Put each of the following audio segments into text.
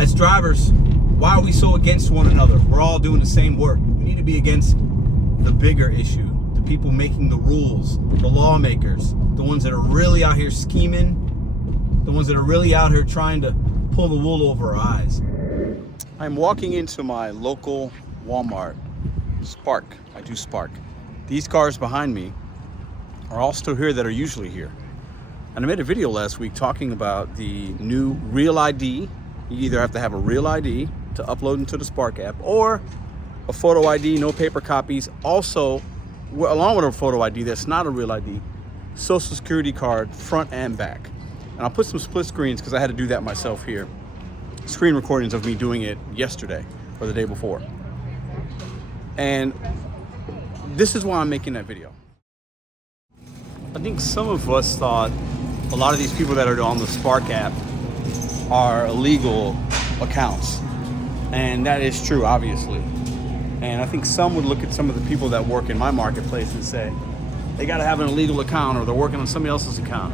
As drivers, why are we so against one another? We're all doing the same work. We need to be against the bigger issue, the people making the rules, the lawmakers, the ones that are really out here scheming, the ones that are really out here trying to pull the wool over our eyes. I'm walking into my local Walmart, Spark. I do Spark. These cars behind me are all still here that are usually here. And I made a video last week talking about the new Real ID. You either have to have a Real ID to upload into the Spark app or a photo ID, no paper copies. Also, along with a photo ID that's not a Real ID, Social Security card, front and back. And I'll put some split screens because I had to do that myself here. Screen recordings of me doing it yesterday or the day before. And this is why I'm making that video. I think some of us thought a lot of these people that are on the Spark app are illegal accounts. And that is true, obviously. And I think some would look at some of the people that work in my marketplace and say, they gotta have an illegal account or they're working on somebody else's account.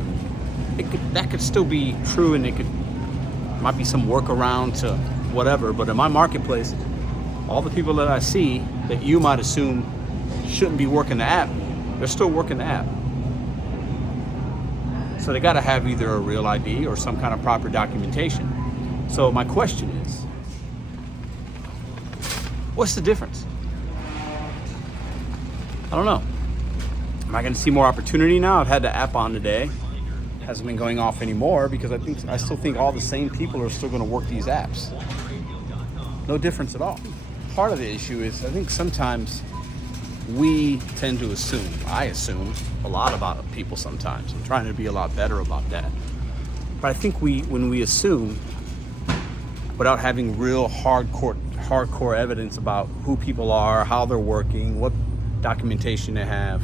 That could still be true, and might be some workaround to whatever, but in my marketplace, all the people that I see that you might assume shouldn't be working the app, they're still working the app. So they gotta have either a Real ID or some kind of proper documentation. So my question is, what's the difference? I don't know. Am I gonna see more opportunity now? I've had the app on today. Hasn't been going off anymore because I still think all the same people are still gonna work these apps. No difference at all. Part of the issue is I think sometimes we tend to assume, I assume a lot about people sometimes. I'm trying to be a lot better about that. But I think when we assume without having real hardcore evidence about who people are, how they're working, what documentation they have,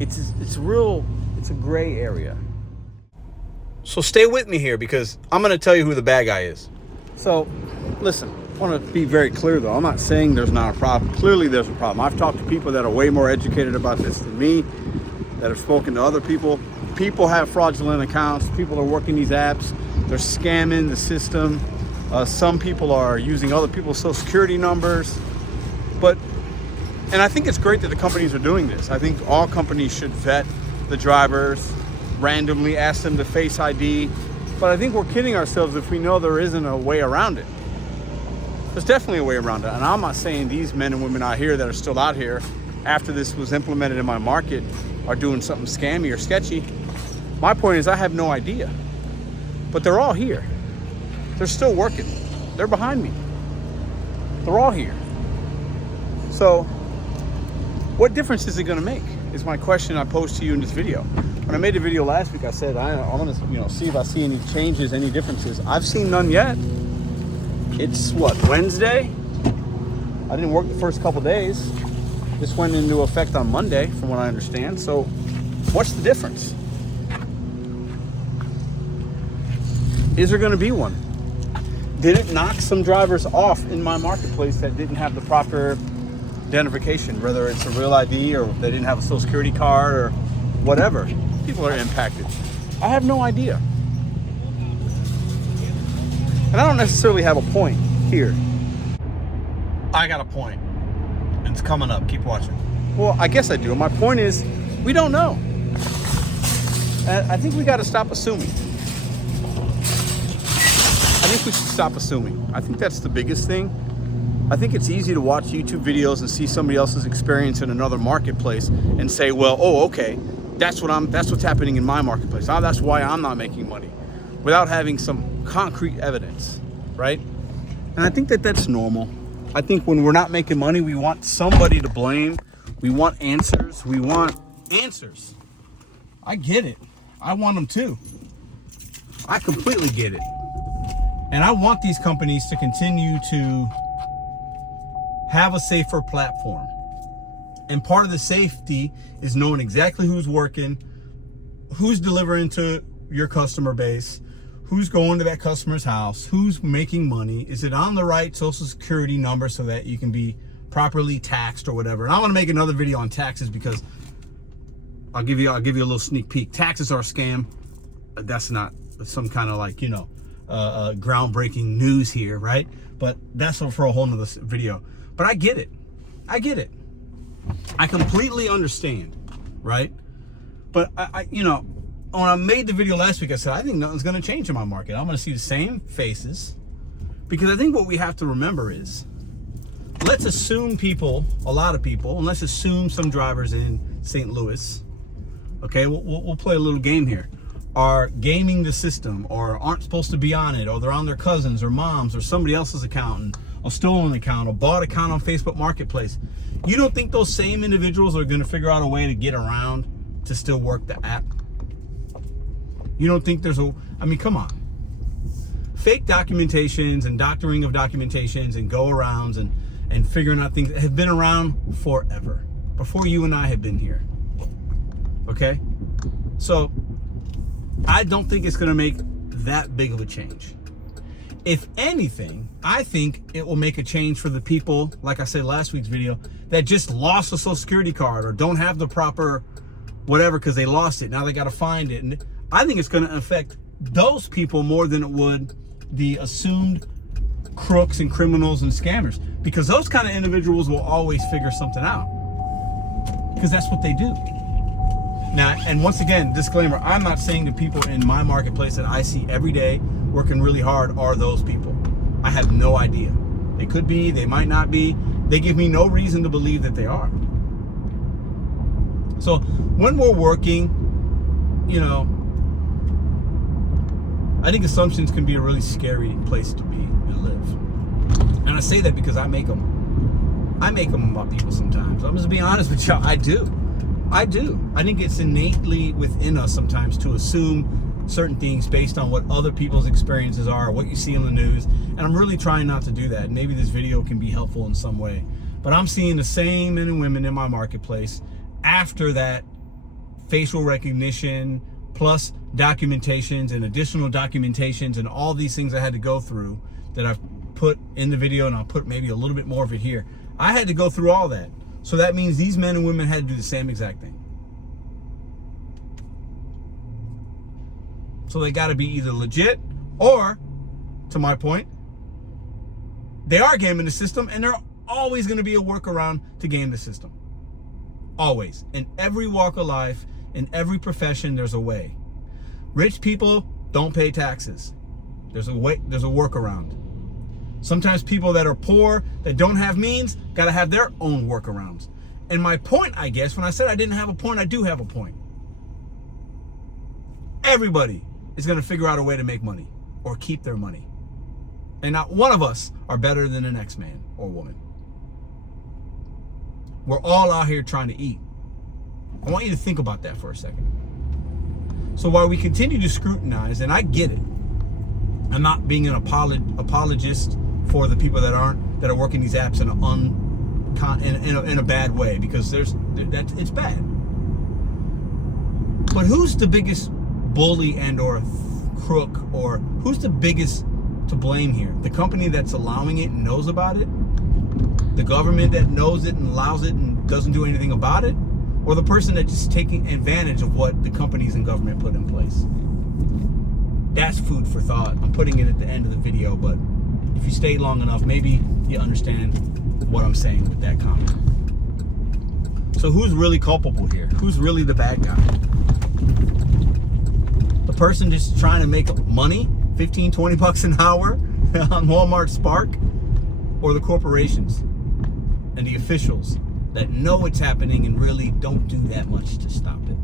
it's a gray area. So stay with me here because I'm going to tell you who the bad guy is. So listen, I want to be very clear though. I'm not saying there's not a problem. Clearly there's a problem. I've talked to people that are way more educated about this than me, that have spoken to other people. People have fraudulent accounts. People are working these apps. They're scamming the system. Some people are using other people's social security numbers. And I think it's great that the companies are doing this. I think all companies should vet the drivers, randomly ask them to face ID. But I think we're kidding ourselves if we know there isn't a way around it. There's definitely a way around it. And I'm not saying these men and women out here that are still out here after this was implemented in my market are doing something scammy or sketchy. My point is I have no idea. But they're all here. They're still working. They're behind me. They're all here. So what difference is it going to make is my question I posed to you in this video. When I made the video last week, I said I want to see if I see any changes, any differences. I've seen none yet. It's what, Wednesday? I didn't work the first couple days. This went into effect on Monday, from what I understand. So what's the difference? Is there going to be one? Did it knock some drivers off in my marketplace that didn't have the proper identification, whether it's a Real ID or they didn't have a social security card or whatever? People are impacted. I have no idea. And I don't necessarily have a point here. I got a point. And it's coming up. Keep watching. Well, I guess I do. My point is, we don't know. And I think we got to stop assuming. I think we should stop assuming. I think that's the biggest thing. I think it's easy to watch YouTube videos and see somebody else's experience in another marketplace and say, well, oh, okay, that's what's happening in my marketplace. Oh, that's why I'm not making money, without having some concrete evidence, right? And I think that's normal. I think when we're not making money, we want somebody to blame. We want answers. We want answers. I get it. I want them too. I completely get it. And I want these companies to continue to have a safer platform. And part of the safety is knowing exactly who's working, who's delivering to your customer base, who's going to that customer's house, who's making money. Is it on the right social security number so that you can be properly taxed or whatever? And I want to make another video on taxes because I'll give you a little sneak peek. Taxes are a scam. That's not some kind of groundbreaking news here, right? But that's for a whole nother video. But I get it. I get it. I completely understand, right? But I you know, when I made the video last week, I said, I think nothing's going to change in my market. I'm going to see the same faces, because I think what we have to remember is, let's assume people, a lot of people, and let's assume some drivers in St. Louis, okay, we'll play a little game here, are gaming the system, or aren't supposed to be on it, or they're on their cousins or mom's or somebody else's account, and a stolen account, or bought account on Facebook Marketplace. You don't think those same individuals are going to figure out a way to get around to still work the app? You don't think there's I mean, come on. Fake documentations and doctoring of documentations and go-arounds and figuring out things have been around forever, before you and I have been here. Okay? So I don't think it's going to make that big of a change. If anything, I think it will make a change for the people, like I said last week's video, that just lost a Social Security card or don't have the proper whatever because they lost it. Now they got to find it. And I think it's going to affect those people more than it would the assumed crooks and criminals and scammers, because those kind of individuals will always figure something out, because that's what they do. Now, and once again, disclaimer, I'm not saying the people in my marketplace that I see every day working really hard are those people. I have no idea. They could be, they might not be. They give me no reason to believe that they are. So when we're working, you know, I think assumptions can be a really scary place to be and live. And I say that because I make them. I make them about people sometimes. I'm just being honest with y'all. I do. I think it's innately within us sometimes to assume certain things based on what other people's experiences are, or what you see on the news. And I'm really trying not to do that. Maybe this video can be helpful in some way. But I'm seeing the same men and women in my marketplace after that facial recognition, plus documentations and additional documentations and all these things I had to go through that I've put in the video, and I'll put maybe a little bit more of it here. I had to go through all that. So that means these men and women had to do the same exact thing. So they got to be either legit or, to my point, they are gaming the system, and they're always going to be a workaround to game the system. Always. In every walk of life, in every profession, there's a way. Rich people don't pay taxes. There's a way, there's a workaround. Sometimes people that are poor, that don't have means, got to have their own workarounds. And my point, I guess, when I said I didn't have a point, I do have a point. Everybody is going to figure out a way to make money or keep their money. And not one of us are better than the next man or woman. We're all out here trying to eat. I want you to think about that for a second. So while we continue to scrutinize, and I get it, I'm not being an apologist for the people that are working these apps in a bad way, because it's bad. But who's the biggest bully and or crook, or who's the biggest to blame here? The company that's allowing it and knows about it? The government that knows it and allows it and doesn't do anything about it? Or the person that's just taking advantage of what the companies and government put in place? That's food for thought. I'm putting it at the end of the video, but if you stay long enough, maybe you understand what I'm saying with that comment. So who's really culpable here? Who's really the bad guy? The person just trying to make money, 15, 20 bucks an hour on Walmart Spark? Or the corporations and the officials that know what's happening and really don't do that much to stop it?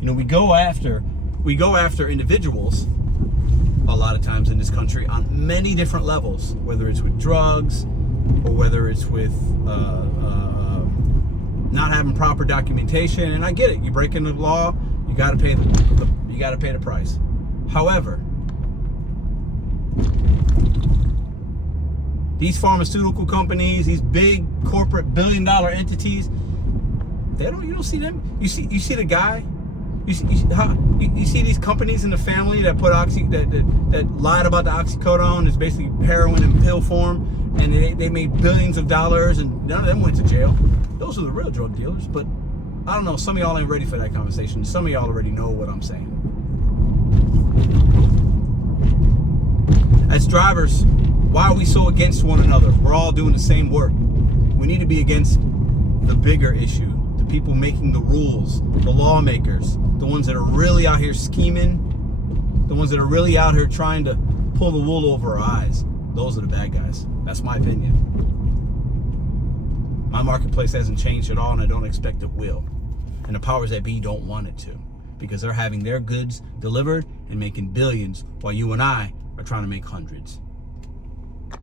You know, we go after individuals a lot of times in this country on many different levels, whether it's with drugs or whether it's with not having proper documentation. And I get it, you break into the law, you got to pay the price. However, these pharmaceutical companies, these big corporate billion-dollar entities, you don't see them. You see the guy. You see these companies in the family that put that lied about the oxycodone. It's basically heroin in pill form, and they made billions of dollars, and none of them went to jail. Those are the real drug dealers. But I don't know, some of y'all ain't ready for that conversation. Some of y'all already know what I'm saying. As drivers, why are we so against one another? We're all doing the same work. We need to be against the bigger issue, the people making the rules, the lawmakers, the ones that are really out here scheming, the ones that are really out here trying to pull the wool over our eyes. Those are the bad guys. That's my opinion. My marketplace hasn't changed at all, and I don't expect it will. And the powers that be don't want it to, because they're having their goods delivered and making billions, while you and I are trying to make hundreds.